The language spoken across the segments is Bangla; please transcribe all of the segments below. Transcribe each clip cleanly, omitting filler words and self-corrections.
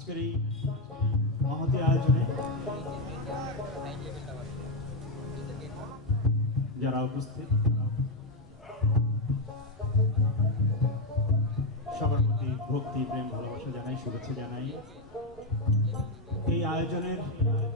আজকের এই মহতি আয়োজনে যারা উপস্থিত সবার প্রতি ভক্তি প্রেম ভালোবাসা জানাই, শুভেচ্ছা জানাই। এই আয়োজনের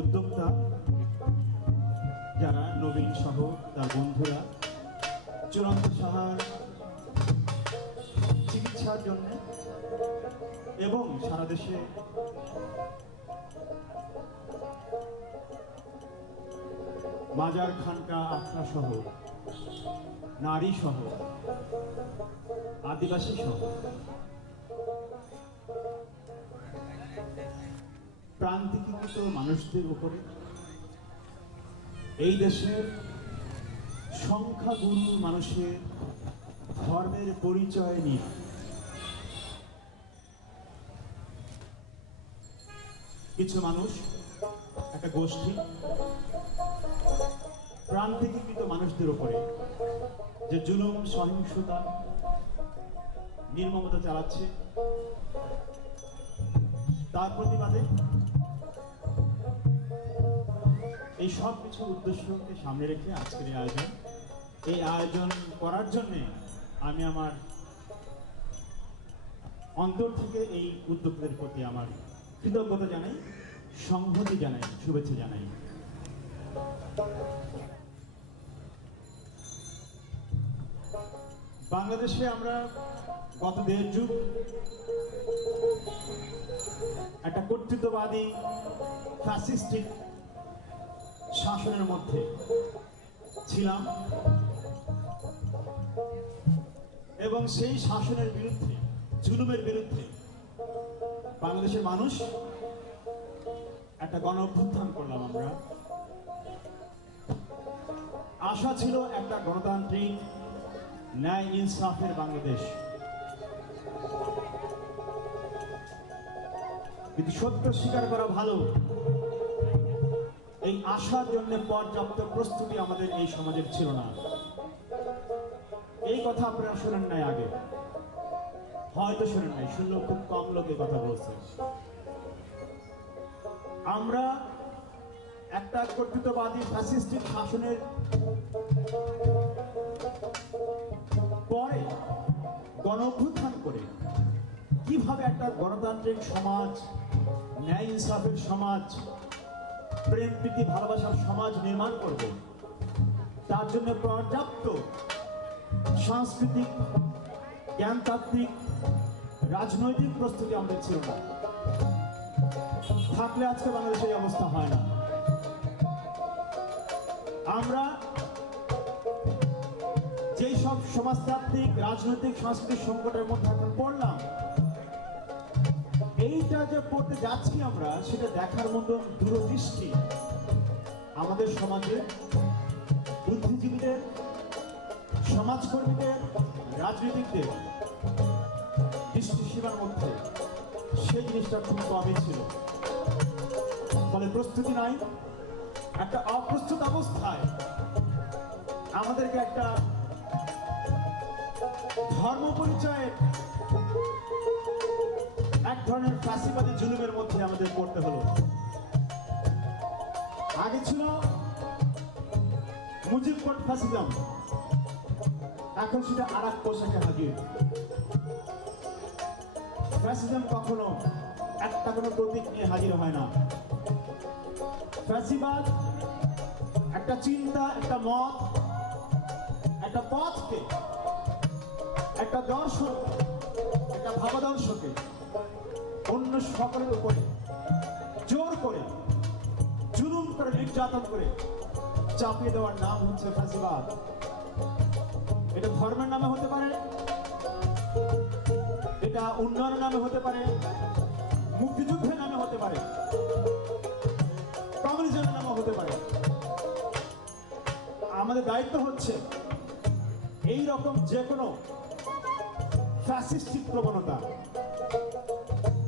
উদ্যোক্তা যারা নবীন সহ তার বন্ধুরা চূড়ান্ত সাহার চিকিৎসার জন্য এবং সারা দেশে মাজার খানকা আখড়া সহ নারী সহ আদিবাসী সহ প্রান্তিকৃত মানুষদের উপরে এই দেশের সংখ্যাগুরু মানুষের ধর্মের পরিচয় নিয়ে কিছু মানুষ, একটা গোষ্ঠী প্রান্তিকৃত মানুষদের উপরে যে জুলুম, সহিংসতা, নির্মমতা চালাচ্ছে, তার প্রতিবাদে এই সব কিছু উদ্দেশ্যকে সামনে রেখে আজকের এই আয়োজন করার জন্যে আমি আমার অন্তর থেকে এই উদ্যোগদের প্রতি আমার কৃতজ্ঞতা জানাই, সংহতি জানাই, শুভেচ্ছা জানাই। বাংলাদেশে আমরা গত 1.5 যুগ একটা কর্তৃত্ববাদী ফ্যাসিস্টিক শাসনের মধ্যে ছিলাম এবং সেই শাসনের বিরুদ্ধে, জুলুমের বিরুদ্ধে বাংলাদেশের মানুষ একটা গণ অভ্যুত্থান করলাম। আমরা আশা ছিল একটা গণতান্ত্রিক ন্যায় ইনসাফের বাংলাদেশ, কিন্তু সত্য স্বীকার করা ভালো, এই আশার জন্য পর্যাপ্ত প্রস্তুতি আমাদের এই সমাজের ছিল না। এই কথা আপনারা শোনেন নাই, আগে হয়তো শোনেন নাই, শুনলেও খুব কম লোক এই কথা বলছে। আমরা একটা কর্তৃত্ববাদী ফ্যাসিস্টিক শাসনের পরে গণ অভ্যুত্থান করে কিভাবে একটা গণতান্ত্রিক সমাজ, ন্যায় ইনসাফের সমাজ, প্রেম প্রীতি ভালোবাসার সমাজ নির্মাণ করব, তার জন্য পর্যাপ্ত সাংস্কৃতিক, জ্ঞানতাত্ত্বিক, রাজনৈতিক প্রস্তুতি আমাদের ছিল না। থাকলে আজকে বাংলাদেশের এই অবস্থা হয় না। আমরা যেই সব সমাজতাত্ত্বিক, রাজনৈতিক, সাংস্কৃতিক সংকটের মধ্যে এখন পড়লাম, এইটা যে পড়তে যাচ্ছি আমরা, সেটা দেখার মতো দূরদৃষ্টি আমাদের সমাজে বুদ্ধিজীবীদের, সমাজকর্মীদের, রাজনীতিকদের দৃষ্টিসীমার মধ্যে সেই জিনিসটা খুব কমই ছিল। ফলে প্রস্তুতি নাই, একটা অপ্রস্তুত অবস্থায় আমাদেরকে একটা ধর্ম পরিচয়ের এক ধরনের ফ্যাসিবাদী জুলুমের মধ্যে আমাদের পড়তে হলো। আগে ছিল মুজিব কোট ফ্যাসিজম, এখন সেটা আর এক পোশাকে হাজির। ফ্যাসিজম কখনো একটা কোনো প্রতীক নিয়ে হাজির হয় না। ফ্যাসিবাদ একটা চিন্তা, একটা মত, একটা পথকে, একটা দর্শন, একটা ভাবাদর্শকে অন্য সকলের উপরে জোর করে, জুলুম করে, নির্যাতন করে চাপিয়ে দেওয়ার নাম হচ্ছে ফ্যাসিবাদ। এটা ধর্মের নামে হতে পারে, এটা উন্নয়নের নামে হতে পারে, মুক্তিযুদ্ধের নামে হতে পারে, কমিউনিজমের নামে হতে পারে। আমাদের দায়িত্ব হচ্ছে এই রকম যে কোনো ফ্যাসিস্টিক প্রবণতা,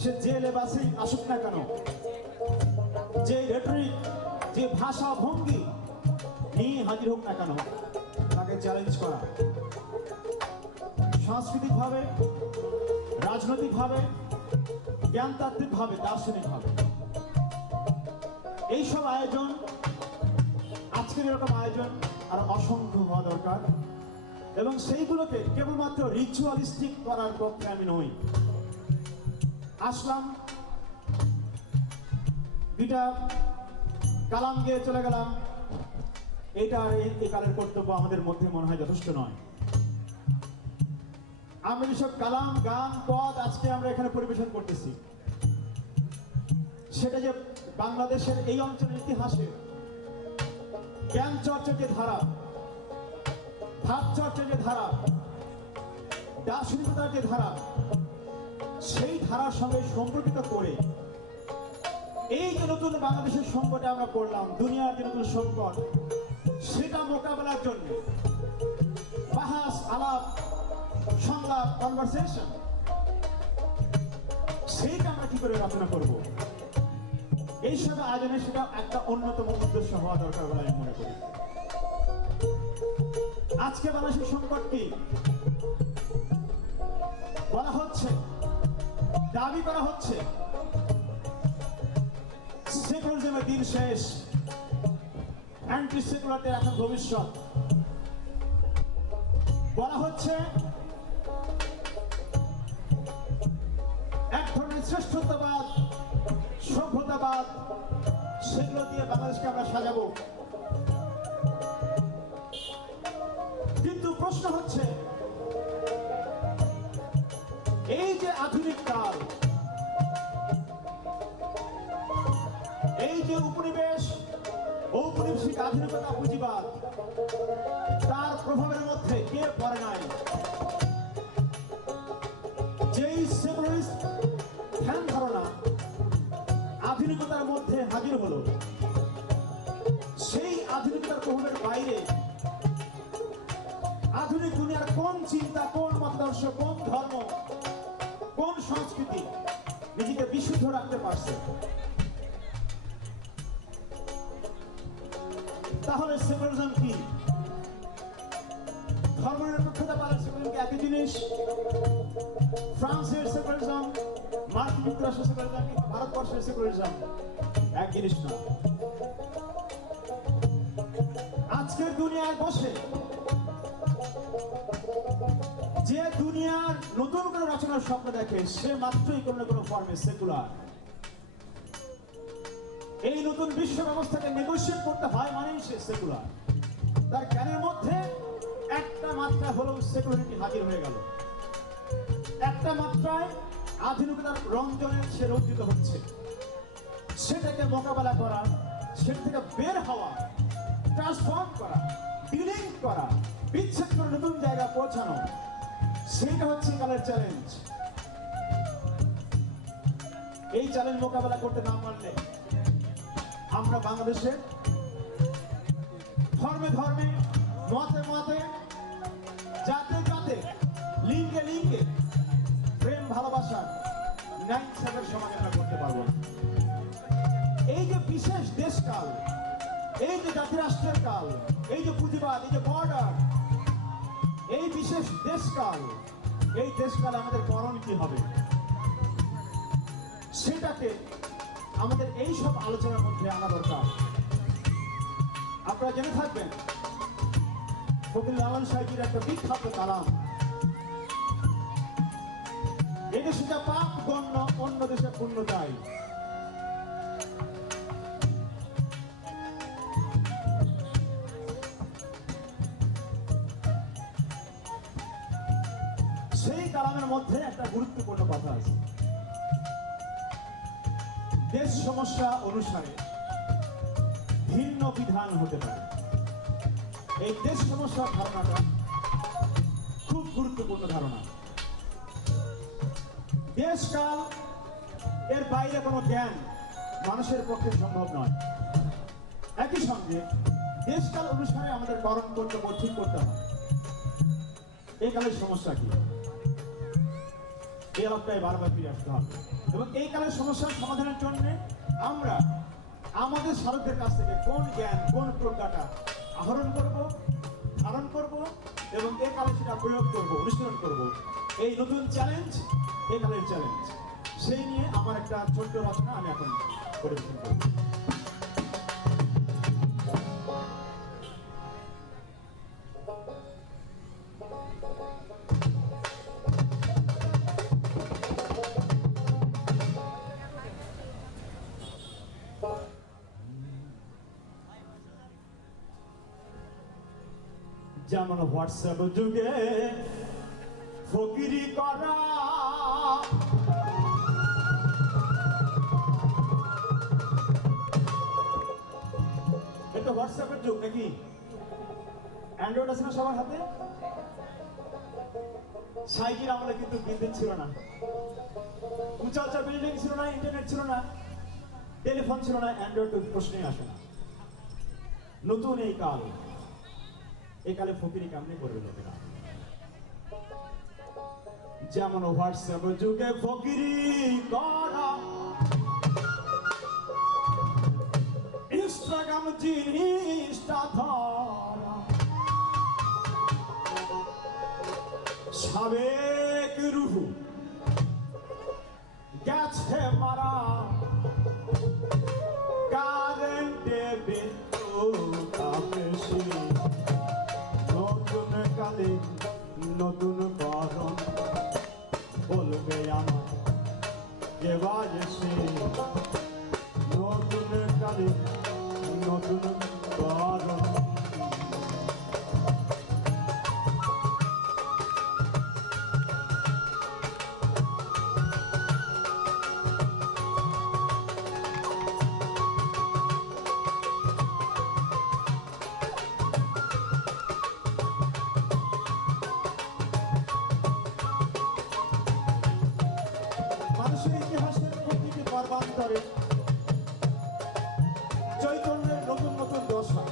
সে যে লেবাসেই আসুক না কেন, যে রেটরিক, যে ভাষা ভঙ্গি নিয়ে হাজির হোক না কেন, তাকে চ্যালেঞ্জ করা। সাংস্কৃতিকভাবে, রাজনৈতিকভাবে, জ্ঞানতাত্ত্বিক ভাবে, দার্শনিক ভাবে। এইসব আয়োজন, আজকের এরকম আয়োজন আর অসংখ্য হওয়া দরকার, এবং সেইগুলোকে কেবলমাত্র রিচুয়ালিস্টিক করার পক্ষে আমি নই। আসলাম, দুইটা কালাম গিয়ে চলে গেলাম, এটা আর এই কালের কর্তব্য আমাদের মধ্যে মনে হয় যথেষ্ট নয়। আমরা যেসব কালাম, গান, পদ আজকে আমরা এখানে পরিবেশন করতেছি, সেটা যে বাংলাদেশের এই অঞ্চলের ইতিহাসে জ্ঞান চর্চার যে ধারা, ভাব চর্চার যে ধারা, দার্শনিকতার যে ধারা, সেই ধারার সঙ্গে সম্পর্কিত করে এই যে নতুন বাংলাদেশের সংকটে আমরা পড়লাম, দুনিয়ার যে নতুন সংকট, সেটা মোকাবেলার জন্য বাহাস, আলাপ, সংলাপ, কনভারসেশন, সেইটা আমরা কি করে রচনা করব, এইসব আয়োজনে সেটা একটা অন্যতম উদ্দেশ্য হওয়া দরকার বলে আমি মনে করি। আজকে বাংলাদেশের সংকট কি বলা হচ্ছে, দাবি করা হচ্ছে সেকুলারিজমের দিন শেষ, অ্যান্টি সেকুলারদের এখন ভবিষ্যৎ। বলা হচ্ছে এক ধরনের শ্রেষ্ঠত্ববাদ, সভ্যতাবাদ, সেগুলো দিয়ে বাংলাদেশকে আমরা সাজাবো। কিন্তু প্রশ্ন হচ্ছে, এই যে আধুনিক কাল, এই যে উপনিবেশ, ঔপনিবেশিক আধুনিকতা, পুঁজিবাদ, তার প্রভাবের মধ্যে কে পড়ে নাই? যেই সেকুলারিস্ট ধ্যান ধারণা আধুনিকতার মধ্যে হাজির হলো, সেই আধুনিকতার প্রভাবের বাইরে আধুনিক দুনিয়ার কোন চিন্তা, কোন মতাদর্শ, কোন ধর্ম, কোন সংস্কৃতি নিজেকে বিশুদ্ধ রাখতে পারছে? তাহলে সেকুলারিজম কি? ধর্মনিরপেক্ষতা বলে সেকুলারিজম একই জিনিস? ফ্রান্সের সেকুলারিজম, মার্কিন যুক্তরাষ্ট্রের সেকুলারিজম, ভারতবর্ষের সেকুলারিজম এক জিনিস না। আজকের দুনিয়ায় বসে যে দুনিয়ার নতুন করে রচনার স্বপ্ন দেখে, সে মাত্রই কোনো না কোনো ফর্মে সেকুলার। এই নতুন বিশ্ব ব্যবস্থাকে নেগোশিয়েট করতে হয় মানেই সে সেকুলার। তার জ্ঞানের মধ্যে একটা মাত্রা হলেও সেকুলারিটি হাজির হয়ে গেল, একটা মাত্রায় আধুনিকতার রঞ্জনে সে রঞ্জিত হচ্ছে। সেটাকে মোকাবেলা করা, সেটা থেকে বের হওয়া, ট্রান্সফর্ম করা, ডিলিং করা, বিচ্ছেদ করে নতুন জায়গায় পৌঁছানো, সেইটা হচ্ছে কালের চ্যালেঞ্জ। এই চ্যালেঞ্জ মোকাবেলা করতে না পারলে আমরা বাংলাদেশে ধর্মে ধর্মে, মতে মতে, জাতে জাতে, লিঙ্গে লিঙ্গে প্রেম ভালোবাসা নাইট সমাজ আমরা করতে পারবো। এই যে বিশেষ দেশকাল, এই যে জাতিরাষ্ট্রের কাল, এই যে পুঁজিবাদ, এই যে বর্ডার, এই বিশেষ দেশকাল, এই দেশকালে আমাদের করণ কি হবে, সেটাকে আমাদের এই সব আলোচনার মধ্যে আনা দরকার। আপনারা জেনে থাকবেন, ফকির লালন সাহেবের একটা বিখ্যাত কালাম, এদেশে যা পাপ গণ্য, অন্য দেশে পুণ্য চাই। সেই কালামের মধ্যে একটা গুরুত্বপূর্ণ কথা আছে, দেশ সমস্যা অনুসারে ভিন্ন বিধান হতে পারে। এই দেশ সমস্যার ধারণাটা খুব গুরুত্বপূর্ণ ধারণা। দেশকাল এর বাইরে কোনো জ্ঞান মানুষের পক্ষে সম্ভব নয়। একই সঙ্গে দেশকাল অনুসারে আমাদের করণ কর্তব্য ঠিক করতে হয়। এই কালের সমস্যা কি, এই আলাপটাই বারবার ফিরে আসতে হবে। এবং এই কালের সমস্যার সমাধানের জন্য আমরা আমাদের সাধকদের কাছ থেকে কোন জ্ঞান, কোন প্রজ্ঞাটা আহরণ করব, ধারণ করব, এবং এই কালে সেটা প্রয়োগ করব, অনুশীলন করব। এই নতুন চ্যালেঞ্জ, এই কালের চ্যালেঞ্জ, সেই নিয়ে আমার আমার একটা ছোট্ট রচনা আমি এখন পরিবেশন করব। যেমন হোয়াটসঅ্যাপ যুগে ফকিরি করা, এটা হোয়াটসঅ্যাপের যুগ নাকি? অ্যান্ড্রয়েড আছে না সবার হাতে? সাইকেল আমলে কিন্তু বিদ্যুৎ ছিল না, উঁচা উঁচা বিল্ডিং ছিল না, ইন্টারনেট ছিল না, টেলিফোন ছিল না, অ্যান্ড্রয়েড তো প্রশ্নই আসে না। নতুন এই কাল, এই কালে ফকিরি কেমনে করবে লোকেরা? যেমন হোয়াটসঅ্যাপ যুগে ফকিরি করা, ইনস্টাগ্রাম জিনিসটা ধরা, সাবেক রুহু গেছে মারা, কারেন্টে বিদ্যুৎ বেশি, নতুন কালে নতুন গরম বলবে আমার কে বাজছে, নতুন কালে নতুন গরম। মানুষের ইতিহাসের প্রতিটি পর্বান্তরে চৈতন্যের নতুন নতুন দশা,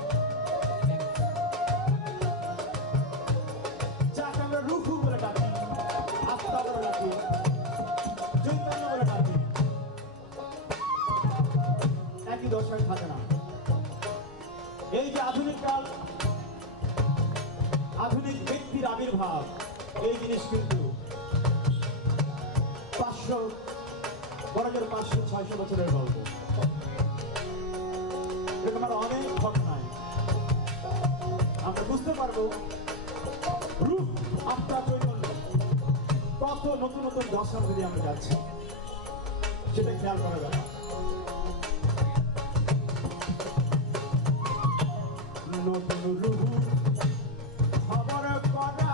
যাকে আমরা রুহু বলে ডাকি, আত্মা বলে ডাকি, চৈতন্য বলে ডাকি, একই দশায় থাকে না। এই যে আধুনিক কাল, আধুনিক ব্যক্তির আবির্ভাব, এই জিনিস কিন্তু 500-600 বছরের গল্প। এরকম আর অনেক ঘটনায় আমরা বুঝতে পারবো রূপ আত্মা চৈতন্য কত নতুন নতুন দশার দিকে আমরা যাচ্ছি, সেটা খেয়াল করা ব্যাপার। নতুন রূপ খবর করা,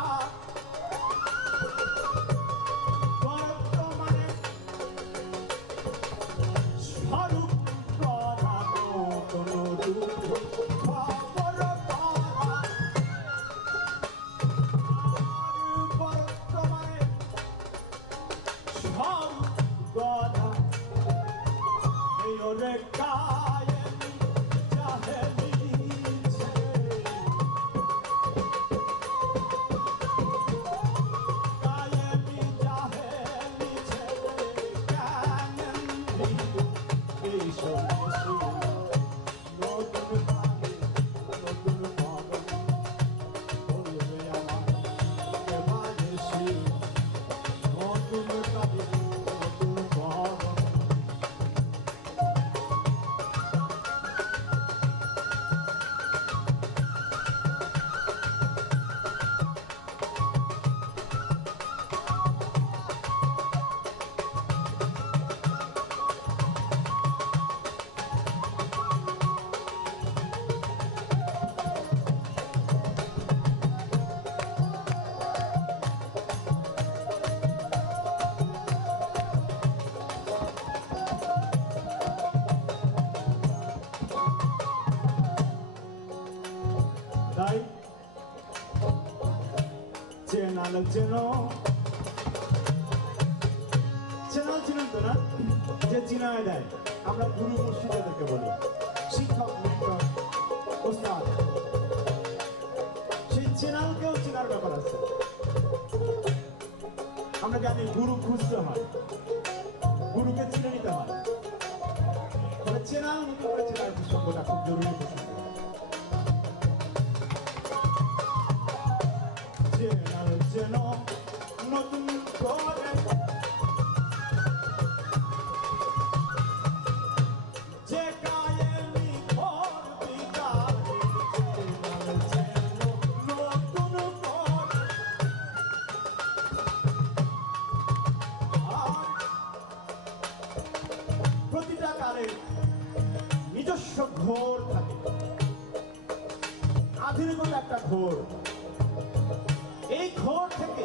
তাই চ্যানেল চিনেন তো না, যে চিনায় দেয়, আমরা গুরু মুর্শিদাদেরকে বলি, শিক্ষক মেন্টর ওস্তাদ, সেই চ্যানেলকেও চেনার ব্যাপার আছে। আমরা জানি গুরু খুঁজতে হয়, গুরুকে চিনে নিতে হয়, তবে চ্যানেল মতো করে চেনার প্রসঙ্গটা খুব জরুরি প্রসঙ্গ। নতুন করে ঘোর থাকে। আধুনিকতা একটা ঘোর, এই ঘোর থেকে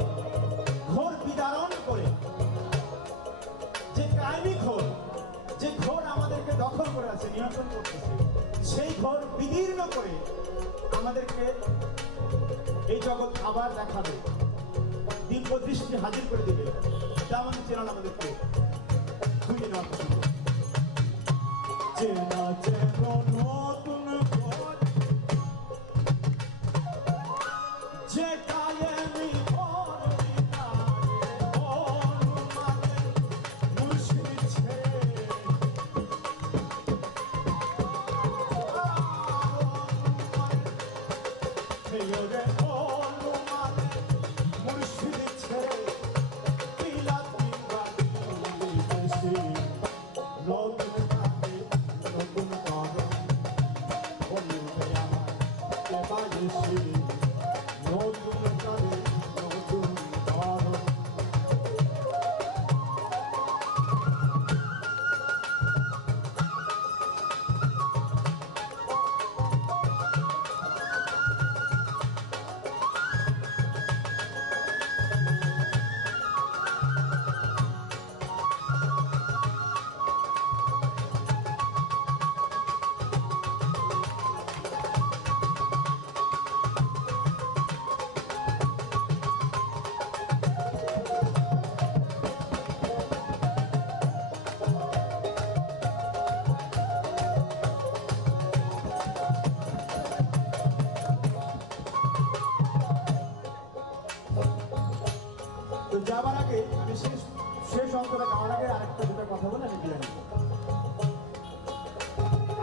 ঘোর বিদারণ করে যে কাহিনী ঘোর, যে ঘোর আমাদেরকে দখল করে আছে, নিয়ন্ত্রণ করতেছে, সেই ঘোর বিদীর্ণ করে আমাদেরকে এই জগৎ আবার দেখাবে, দিব্য দৃষ্টি হাজির করে দিবে। যেমন চেনা আমাদেরকে খুঁজে নেওয়া পছন্দ। চেনা চেনা নতুন ঘর, যে কায়েমি ঘর মুর্শিদ ছেড়ে মুর্শিদ ছেড়ে নতুন কাজে নতুন কর বলবে আমার বাজেছি, নতুন কাজে নতুন কর। তো যাবার আগে আমি শেষ অন্তরে যাওয়ার আগে আরেকটা দুটো কথা বলে আমি বিদায় নিব।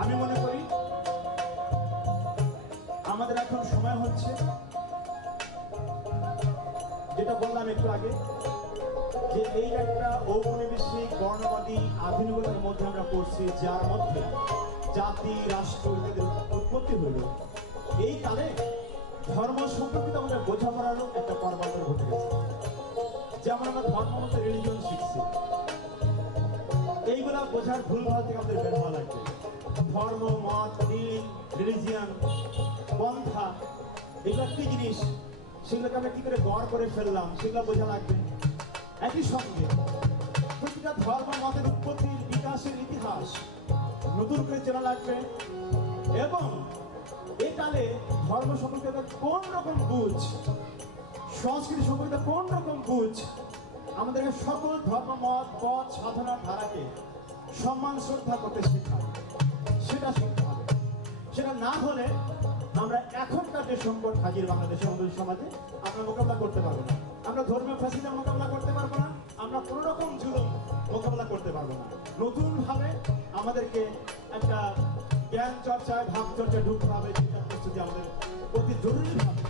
আমি মনে করি আমাদের এখন সময় হচ্ছে, যেটা বললাম একটু আগে, যে এই একটা ঔপনিবেশিক বর্ণবাদী আধুনিকতার মধ্যে আমরা পড়ছি, যার মধ্যে জাতি রাষ্ট্র ইত্যাদির উৎপত্তি হইল। এই কালে ধর্ম সম্পর্কিত আমাদের বোঝাপড়ারও একটা পরবর্তন ঘটে গেছে। যেমন আমরা ধর্ম মধ্যে রিলিজন শিখছি, এইগুলা বোঝার ভুলভাল থেকে আমাদের বের হওয়া লাগবে। ধর্ম, মত, দিন, রিলিজিয়ান, পন্থা, এগুলো কি জিনিস, সেগুলোকে আমরা কি করে গড় করে ফেললাম, সেগুলো বোঝা লাগবে। একই সঙ্গে প্রতিটা ধর্ম মতের উৎপত্তির বিকাশের ইতিহাস নতুন করে চেনা লাগবে, এবং এই কালে ধর্ম সম্পর্কিত কোন রকম বুঝ, সংস্কৃতি সম্পর্কিত কোন রকম বুঝ আমাদেরকে সকল ধর্ম মত পথ সাধনার ধারাকে সম্মান শ্রদ্ধা করতে শেখায়, সেটা শিখতে হবে। সেটা না হলে আমরা এখনকার যে সংকট হাজির বাংলাদেশের আমাদের সমাজে আমরা মোকাবিলা করতে পারবো না। আমরা ধর্মীয় ফ্যাসিলিটি মোকাবিলা করতে পারবো না, আমরা কোনো রকম জুলুম মোকাবিলা করতে পারবো না। নতুন ভাবে আমাদেরকে একটা জ্ঞান চর্চায় ভাব চর্চায় ঢুকতে হবে, যেটা প্রস্তুতি আমাদের অতি জরুরি ভাবে